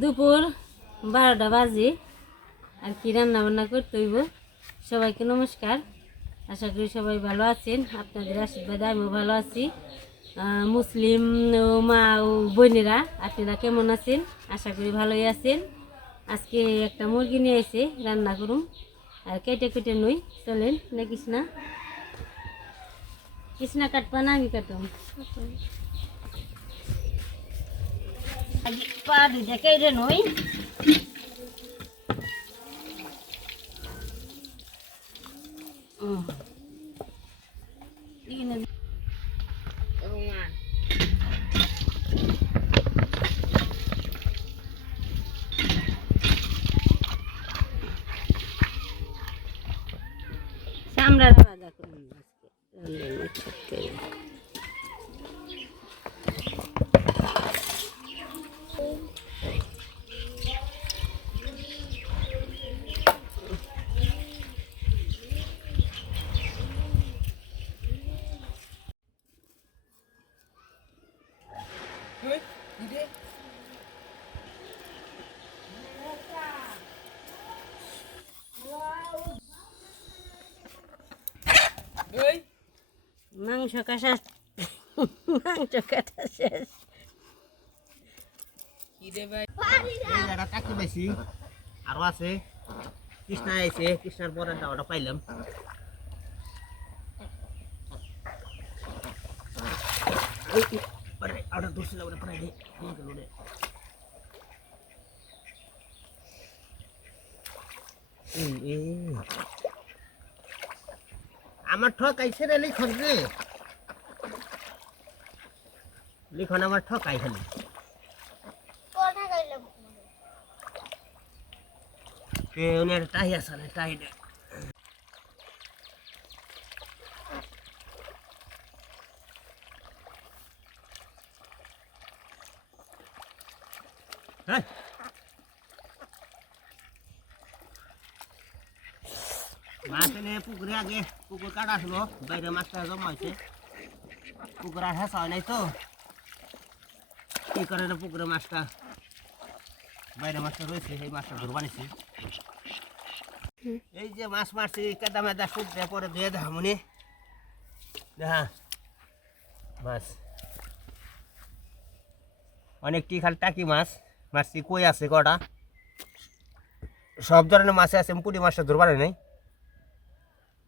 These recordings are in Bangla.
দুপুর বারোটা বাজে আর কি রান্না বান্না করতে হইব। সবাইকে নমস্কার। আশা করি সবাই ভালো আছেন। আপনাদের আশীর্বাদে আমিও ভালো আছি। মুসলিম মা ও বোনেরা, আপনারা কেমন আছেন? আশা করি ভালোই আছেন। আজকে একটা মুরগি নিয়ে এসে রান্না করুন আর কেটে কেটে নই। চলেন, না কৃষ্ণা। কৃষ্ণা কাটবা না, আমি কাটুম। Pado de que de noi. Ini. Rumah. Samra. Samra. Samra. Samra. মাংস কাটা মাংস কাটা শেষ। পাইছি। আরও আছে। কৃষ্ণা আইছে। কৃষ্ণার পরের দাওয়াটা পাইলাম। এই, এই, পরে, আওটা ধরছিল, ওটা পরে দে, দিয়ে গেল রে। এই, এই। আমার ঠক আইছে রে লিখন রে। লিখন আমার ঠক আই খালি কে উনি টাই আছে না মাছ এনে পুকুরে আগে কাটা বাইরে মাছটা নাই তো। করে মাছটা? বাইরে মাছটা রয়েছে এই মাছটা এই যে মাছ মারছি, কেদা মেদা পরে দেখা মনে। দেখা মাছ। অনেকটি খালি টাকি মাছ। মাছটি কই আছে কটা? সব ধরনের মাছে আছে পুরি মাছটা ধরবার নাই।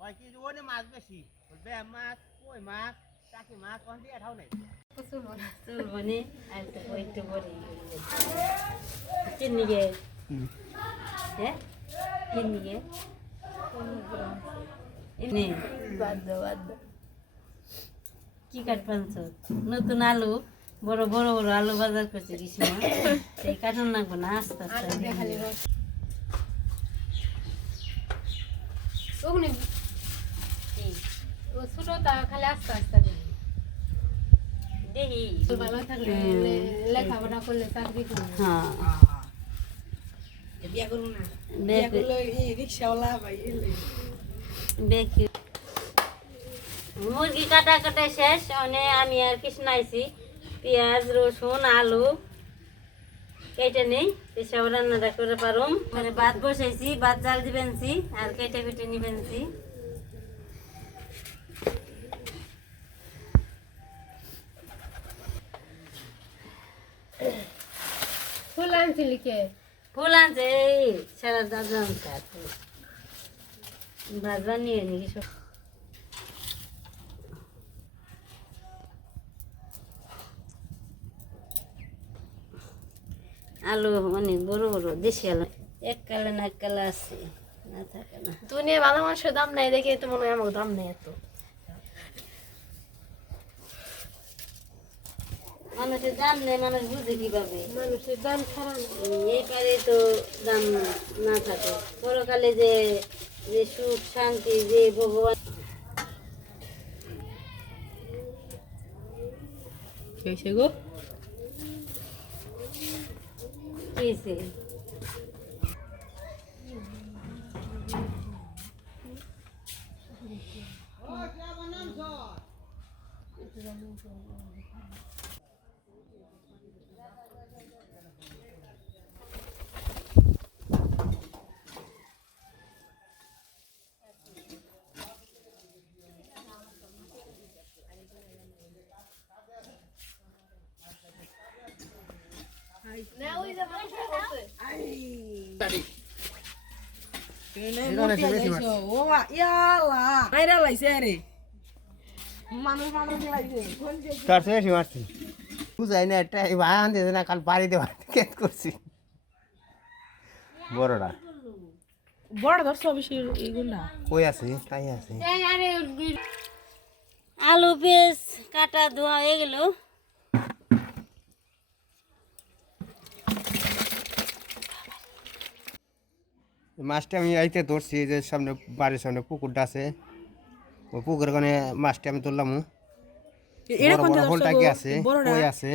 কয় কি মাছ বেশি বে মাছ কই মাছ চাকি মাছ কোন দিয়ে ঠাও নাই চুলবো নি আর তো একটু বড়ি চিনি গে হ্যাঁ চিনি গে এমনি কি কাট পানছ নতুন আলু বড় বড় বড় আলু বাজার করছে কৃষ্ণ সেই কাটন লাগবো না আস্তে আস্তে? ও ছোটটা খালি আস্তে আস্তে দেখি। ভালো থাকলে লেখাপড়া করলে চাকরি করবে। হ্যাঁ। ব্যাগ মুরগি কাটা কাটা শেষ মানে আমি আর কিছু নাইছি পেঁয়াজ রসুন আলু। কেটে নেই এসব রান্নাটা করে পারুম। মানে ভাত বসাইছি ভাত জাল দিবেনছি আর কেটে কেটে নিবেনছি। ফুল আনছিলি কে ফুল আনছে এই সারা দাদাম কাঠ ভাত বানিয়ে নাকি সব আলু অনেক বড় বড় দেশি আলু। এক কালে না এক কালে আছে না থাকে না। দুনিয়া ভালো মানুষের দাম নাই দেখে তো মনে হয় আমার দাম নেই এত। মানুষের দাম নেই মানুষ বুঝে কীভাবে? মানুষের দাম ছাড়া। এই পারে তো দাম না থাকে। পরকালে যে যে সুখ শান্তি যে ভগবান হয়েছে গো? পেয়েছে তার চেয়ে বেশি মারছি বুঝাই না একটা এই ভাই আনতে না কাল বাড়ি দেওয়া কেট করছি। বড় ধরছো বেশি এগুলা কই আছে? তাই আছে। আলু পেঁয়াজ কাটা ধোয়া হয়ে মাছটা আমি আইতে ধরছি যে সামনে বাড়ির সামনে পুকুরটা আছে। ওই পুকুরের ওখানে মাছটা আমি ধরলাম। হোলটা কি আছে? কই আছে।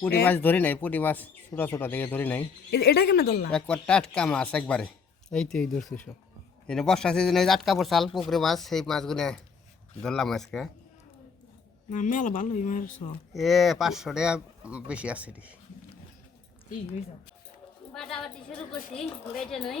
পুঁটি মাছ ধরি নাই পুঁটি মাছ ছোট ছোট দেখে ধরি নাই। এটা কেন একবার টাটকা মাছ একবারে। এই তো এই ধরছি সব। বর্ষা সিজনে পড়ছাল পুকুরে মাছ সেই মাছগুলো ধরলাম আজকে। না মেলা ভালোই মারছো এ পাঁচশো টাকা বেশি আছে বাটাবাটি শুরু করছি বেটে নই।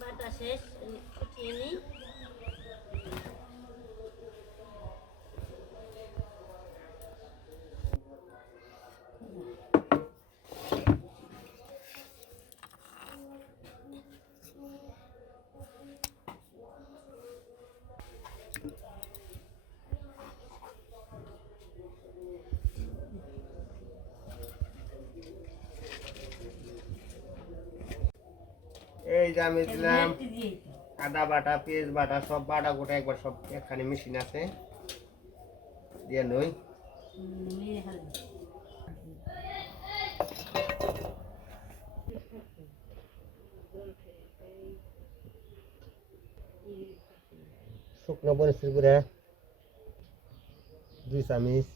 বাটা শেষ উঠিয়ে নিই এই যে আমি দিলাম আদা বাটা পেঁয়াজ বাটা সব বাটা গোটা একবার সব একখানে মেশিন আছে। দিয়ে নই শুকনো মরিচের গুঁড়া দুই চামিচ।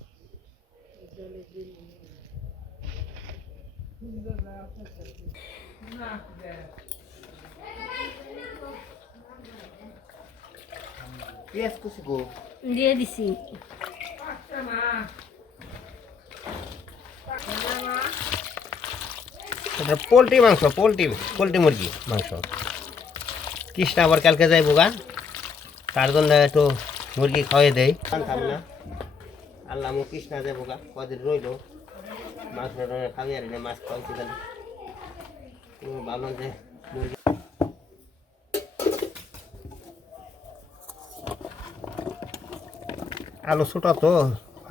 পেঁয়াজ কুচি গো দিয়ে দিছি এটা পোলট্রি মাংস পোলট্রি পোলট্রি মুরগি মাংস। কৃষ্ণা আবার কালকে যাইব গা? তার জন্য একটু মুরগি খাওয়াই দেয় না। আল্লাহ মু কৃষ্ণা যাইব গা কদিন রইল। মাংস খাবি আর মাছ খাওয়াইছি ভালো যে মুরগি আলু ছোটা তো,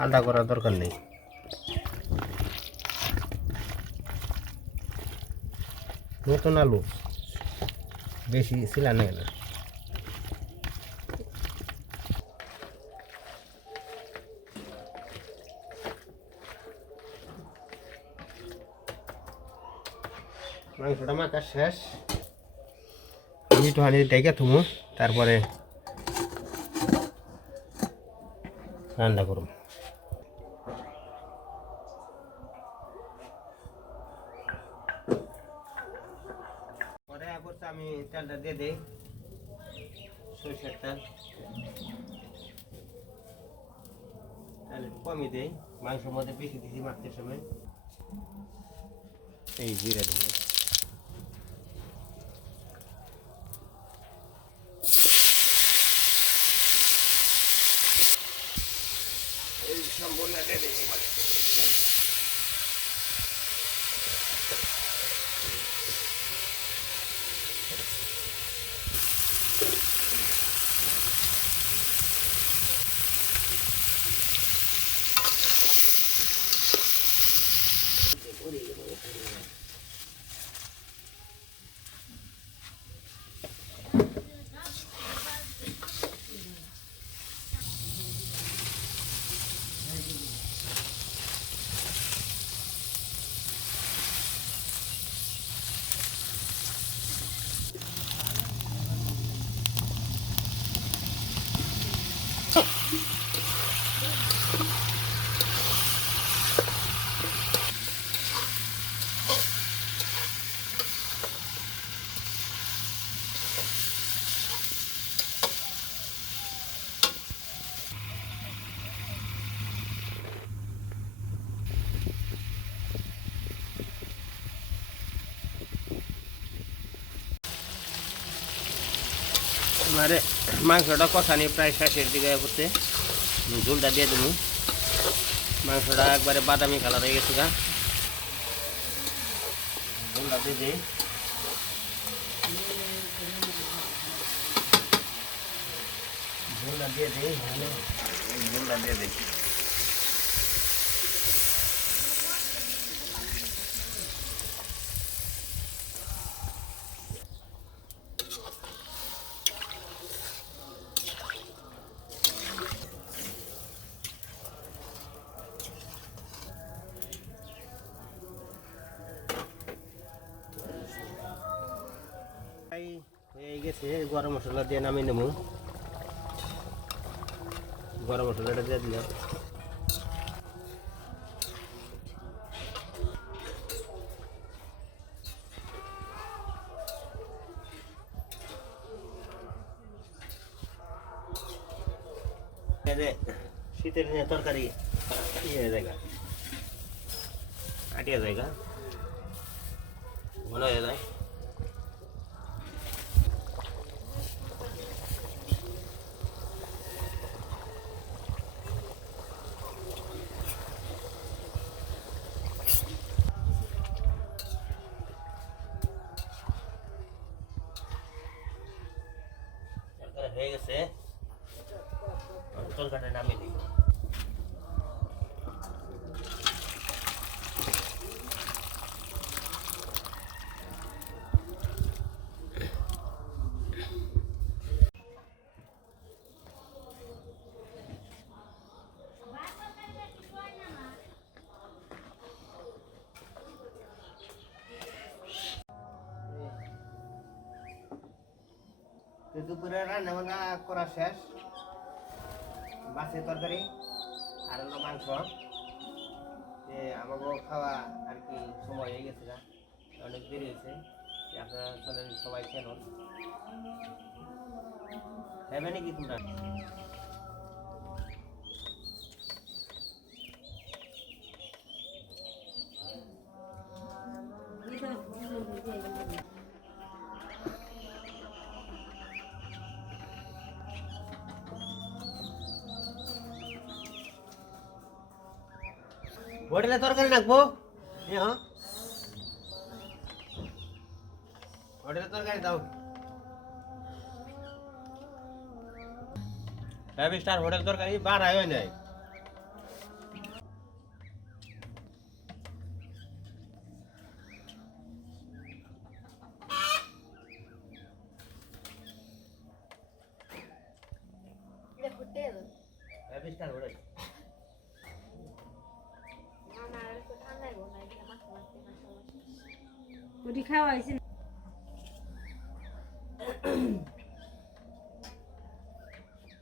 আলাদা করার দরকার নেই। নতুন আলু, বেশি ছিলা নেই না। মাংসটা মাখা শেষ। মিঠু হানি ডেকে থুমু, তারপরে রান্না করুন। করতে আমি তেলটা দিয়ে দিই সরষের তেল। তেল কমই দেই মাংসের মধ্যে বেশি দিছি মাখতে সময়। এই জিরে দেবো। এই সম্পূর্ণ দিয়ে মানে মাংসটা কষানি প্রায় শেষের দিকে করতে ঝোলটা দিয়ে দেবো মাংসটা একবারে বাদামি কালার হয়ে গেছে গা ঝোলটা দিয়ে দিই ঝোলটা দিয়ে দিই ঝোলটা দিয়ে দিই প্রায় হয়ে গেছে, গরম মশলা দিয়ে নামিয়ে নেব। গরম মশলাটা দিয়ে দিলাম। শীতের দিনে তরকারি ইয়ে জায়গা। আটিয়া জায়গা। ঘন হয়ে যায় তরকারি হয়ে গেছে তরকারিটা নামিয়ে দিই তো দুপুরে রান্না বান্না করা শেষ। মাছের তরকারি আর হলো মাংস। যে আমাকে খাওয়া আর কি সময় হয়ে গেছে না, অনেক দেরি হয়েছে। আপনারা চলেন, সবাই খেল খাবে নাকি তোমরা? হোটেলে তরকারি রাখব? হ্যাঁ। হোটেলে তরকারি দাও। ফাইভ স্টার হোটেল তরকারি বার আয় নাই এটা হোটেল ফাইভ স্টার হোটেল আমার একটু ঠান্ডায় বলা এটা মাছ মাছ মাছ মাছ ওটি খাওয়া